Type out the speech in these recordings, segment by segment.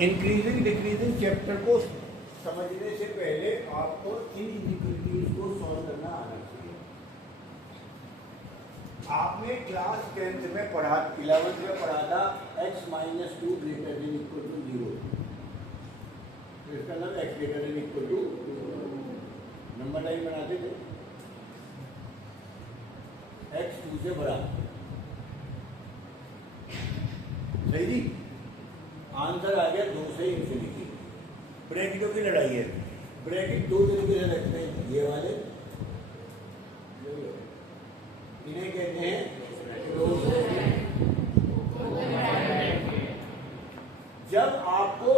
Increasing decreasing chapter को समझने से पहले आपको इन इनइक्वालिटीज को सॉल्व करना आना चाहिए। आपने क्लास 10th में पढ़ा, 11th में पढ़ा था x - 2 greater than equal to 0। तो इसका मतलब x greater than equal to number line बनाते थे, x 2 से बड़ा। सही जी, आंसर आ गया 2 से इंफिनिटी। ब्रैकेटों की लड़ाई है। ब्रैकेट दो तरीके से रखते हैं, ये वाले, इन्हें कहते हैं क्लोज ब्रैकेट। जब आपको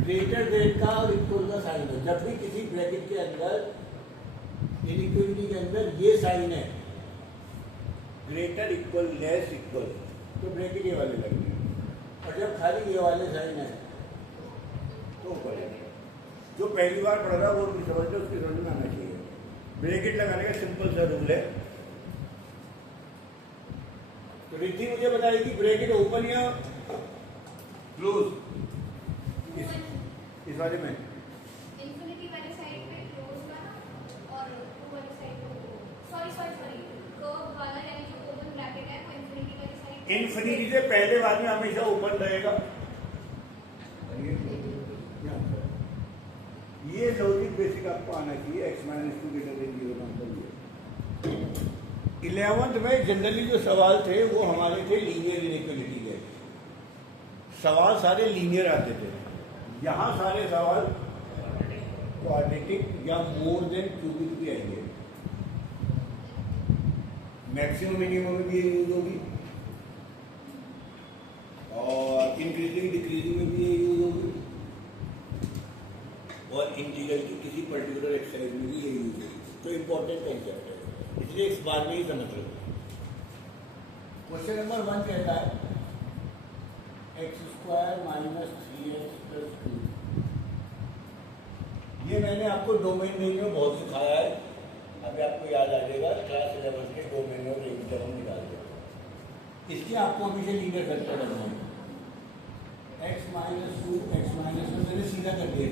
ग्रेटर देन का और इक्वल का साइन है, जब भी किसी ब्रैकेट के अंदर इनइक्वालिटी के अंदर ये साइन है, ग्रेटर इक्वल लेस इक्वल, तो ब्रैकेट ये वाले लगेंगे। और जब खाली ये वाले साइन है तो ऊपर है। जो पहली बार पढ़ रहा है वो भी समझ लो, उसकी समझ में आना चाहिए। ब्रैकेट लगाने का सिंपल सा रूल है। तो रिद्धि मुझे बताएगी ब्रैकेट ओपन या क्लोज इस वाले में। इंफिनिटी वाले साइड पे क्लोज वाला और टू वाले साइड पे सॉरी कर्व वाला, यानी जो ओपन ब्रैकेट है वो इंफिनिटी वाली साइड। इंफिनिटी से पहले बाद में हमेशा ओपन रहेगा। ये लॉजिक बेसिक आपको आना चाहिए। x - 2 ग्रेटर देन 0 का मतलब ये। 11th में जनरली जो सवाल थे वो हमारे थे लीनियर इनइक्वालिटी के। सवाल सारे लीनियर आते थे। यहाँ सारे सवाल क्वाड्रेटिक या मोर देन क्यूबिक भी आएंगे। मैक्सिमम मिनिमम में भी ये यूज होगी और इंक्रीजिंग डिक्रीजिंग में भी ये यूज होगी और इंटीग्रल की किसी पर्टिकुलर एक्सरसाइज में भी ये यूज होगी। तो इंपॉर्टेंट कंसेप्ट है, इसलिए इस बार में ही समझ लो। क्वेश्चन नंबर 1 कहता है x² - 3x + 2। ये मैंने आपको डोमेन में बहुत सिखाया है। अभी आपको याद आ जाएगा, क्लास 11 के डोमेन में एक जब हम निकाल देंगे। इसलिए आपको हमेशा लीनियर फैक्टर करना है। x - 2 x - 1 मैंने सीधा कर दिया।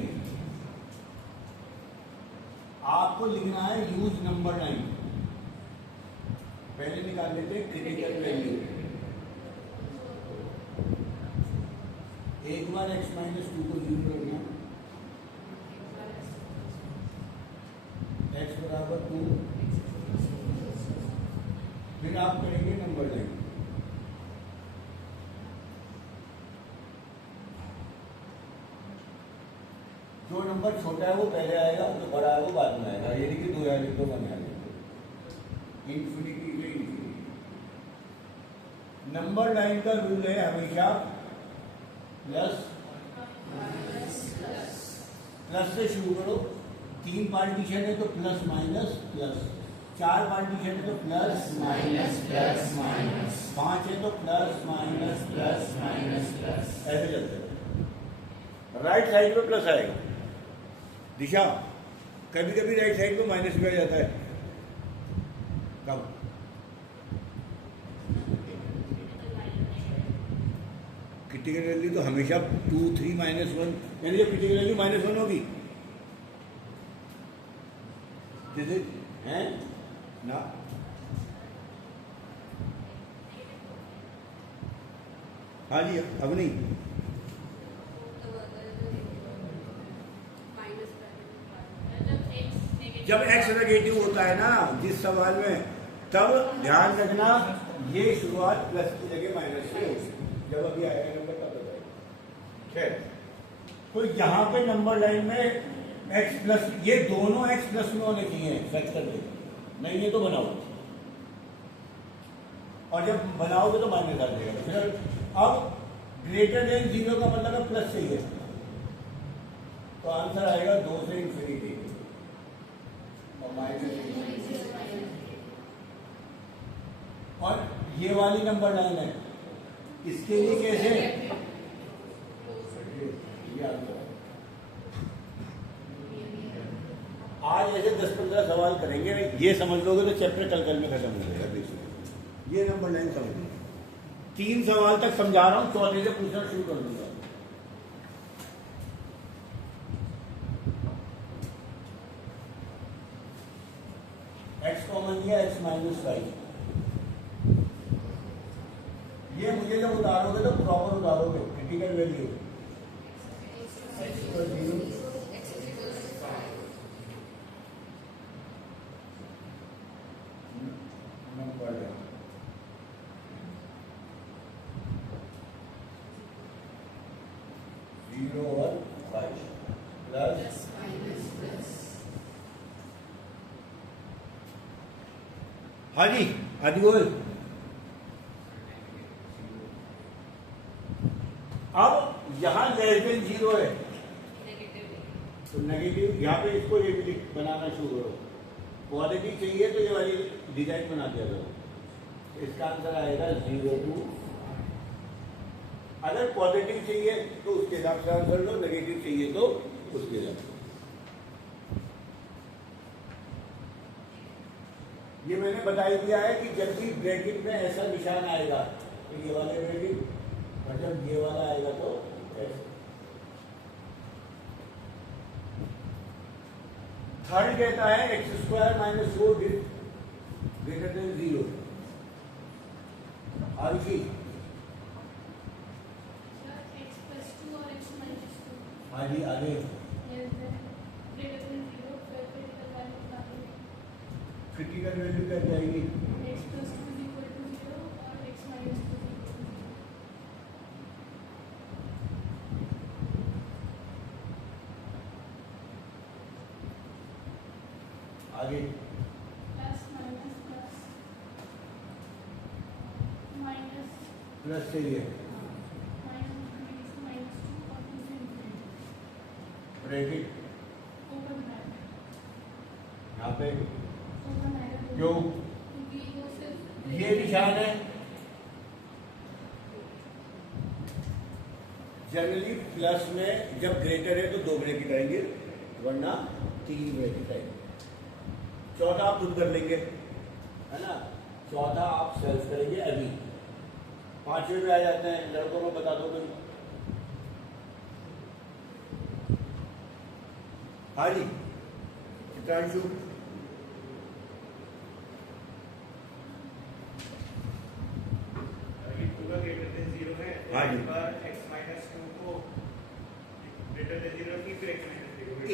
आपको लिखना है यूज नंबर लाइन। पहले निकाल लेते हैं क्रिटिकल वैल्यू। एक बार x - 2 को 0 रखना, x = 2, फिर आप करेंगे नंबर लाइन। जो नंबर छोटा है वो पहले आएगा, जो बड़ा है वो बाद में आएगा। यानी कि 2 या 2 बने आएंगे। इंफिनिटी से इंफिनिटी। नंबर लाइन का रूल है हमेशा प्लस से शुरू करो। 3 पार्टीशन है तो प्लस माइनस प्लस, 4 पार्टीशन है तो प्लस माइनस प्लस माइनस, 5 है तो plus minus plus minus plus, ऐसे चलते हैं। राइट साइड में प्लस आएगा दिशा, कभी कभी राइट साइड में माइनस भी आ जाता है। कब? क्रिटिकल वैल्यू तो हमेशा 2, 3 - 1, यानी जब क्रिटिकल वैल्यू -1 होगी जैसे है ना। हाँ जी, अब नहीं। जब x नेगेटिव होता है ना जिस सवाल में, तब ध्यान रखना ये शुरुआत प्लस की जगह माइनस से होगी। जब अभी आएगा नंबर तब बताएगा। खैर, तो यहाँ पे नंबर लाइन में x+, ये दोनों x+ में होने चाहिए फैक्टर के, नहीं ये तो बनाओ। और जब बनाओगे तो माइनस आ जाएगा। फिर अब ग्रेटर देन 0 का मतलब है प्लस चाहिए, तो आंसर आएगा 2 से इंफिनिटी और माइनस। और ये वाली नंबर लाइन है, इसके लिए कैसे? आज ऐसे 10-15 सवाल करेंगे, ये समझ लोगे तो चैप्टर कल में खत्म हो जाएगा। बेसिकली ये नंबर लाइन समझ लो। 3 सवाल तक समझा रहा हूँ, चौथे से पूछना शुरू कर दूंगा। नहीं है x माइनस 5। ये मुझे जब उतारोगे तो प्रॉपर उतारोगे क्रिटिकल वैल्यू जीरो और 5 प्लस हाँ जी आदि बोल। अब यहाँ लेस देन जीरो है तो नेगेटिव, यहाँ पे इसको ये बनाना शुरू करो। पॉजिटिव चाहिए तो ये वाली डिजाइन बना दिया करो। इसका आंसर आएगा 0 2। अगर पॉजिटिव चाहिए तो उसके हिसाब से आंसर लो, नेगेटिव चाहिए तो उसके हिसाब से। ये मैंने बता ही दिया है कि जब भी ब्रैकेट में ऐसा निशान आएगा तो ये वाले ब्रैकेट, और जब ये वाला आएगा तो ऐसे। थर्ड कहता है x square minus 4 greater than 0। Arushi हाँ जी आगे। क्रिटिकल वैल्यू क्या जाएगी? आगे प्लस चाहिए, ब्रैकेट यहाँ पे क्यों? ये निशान है। जनरली प्लस में जब ग्रेटर है तो 2 ब्रैकेट आएंगे, वरना 3 ब्रैकेट आएंगे। चौथा आप खुद कर लेंगे, है ना। चौथा आप सेल्फ करेंगे अभी। 5वें में आ जाते हैं, लड़कों को बता दो कोई। हाँ जी चित्रांशु। हाँ जी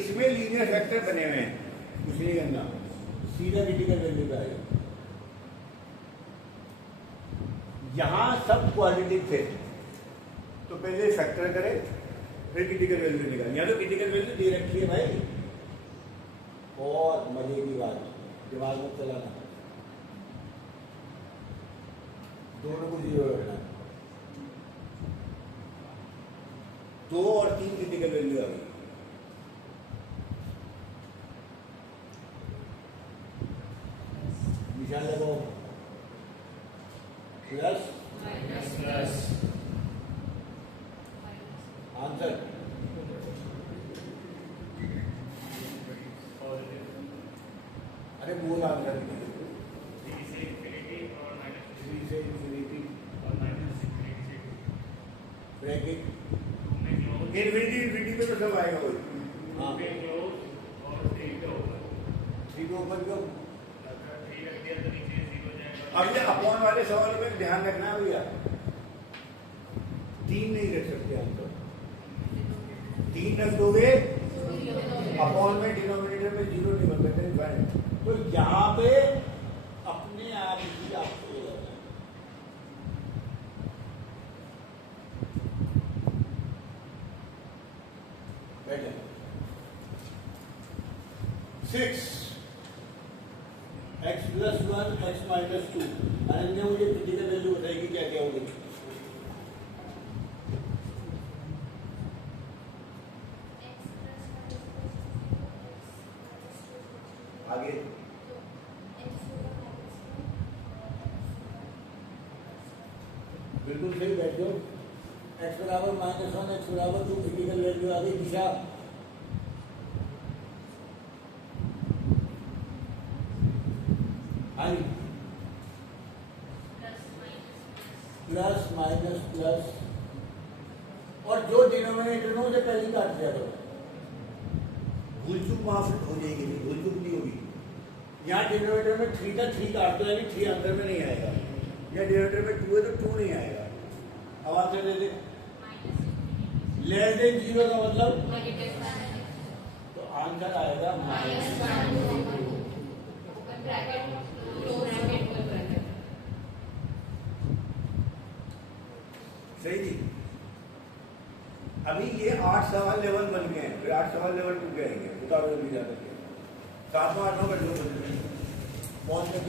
इसमें लीनियर फैक्टर बने हुए हैं, कुछ नहीं करना, सीधा क्रिटिकल वैल्यू का आएगा। यहां सब क्वालिटिव थे तो पहले फैक्टर करें फिर क्रिटिकल वैल्यू निकाल। यहाँ तो क्रिटिकल वैल्यू दे रखी है भाई। और मजे की बात, दिमाग में चलाना, दोनों को 0 रखना। 2 और 3 क्रिटिकल वैल्यू आ गई। निशान लगाओ, प्लस आंसर अरे बोल आंसर ब्रैकेट इन्फिनिटी पे तो सब आएगा वही। हाँ 3 को ओपन करो। अब ये अपॉन वाले सवाल में ध्यान रखना है भैया, 3 नहीं रख सकते हम तो। 3 रख दोगे अपॉन में डिनोमिनेटर में 0 नहीं बन सकते। तो यहाँ पे अपने आप ही आपको हो जाता है। बैठे 6 x plus 1 x minus 2। Ananya मुझे क्रिटिकल वैल्यू बताएगी क्या क्या होगी। आगे बिल्कुल सही बैठो। x बराबर -1 x बराबर 2 क्रिटिकल वैल्यू आ गई। दिशा प्लस माइनस प्लस, और जो डिनोमिनेटर हो उसे पहले काट दिया करो। भूल चूक माफ हो जाएगी, भूल चूक नहीं होगी। यहाँ डिनोमिनेटर में 3 था, 3 काट दो यानी 3 आंसर में नहीं आएगा। या डिनोमिनेटर में 2 है तो 2 नहीं आएगा। अब आंसर दे दे। लेस देन 0 का मतलब तो आंसर आएगा सही जी। अभी ये 8 सवाल लेवल बन गए हैं, फिर 8 सवाल लेवल 2 के आएंगे। बताओ जल्दी जा करके 7वां 8वां कर लो, पहुंच कर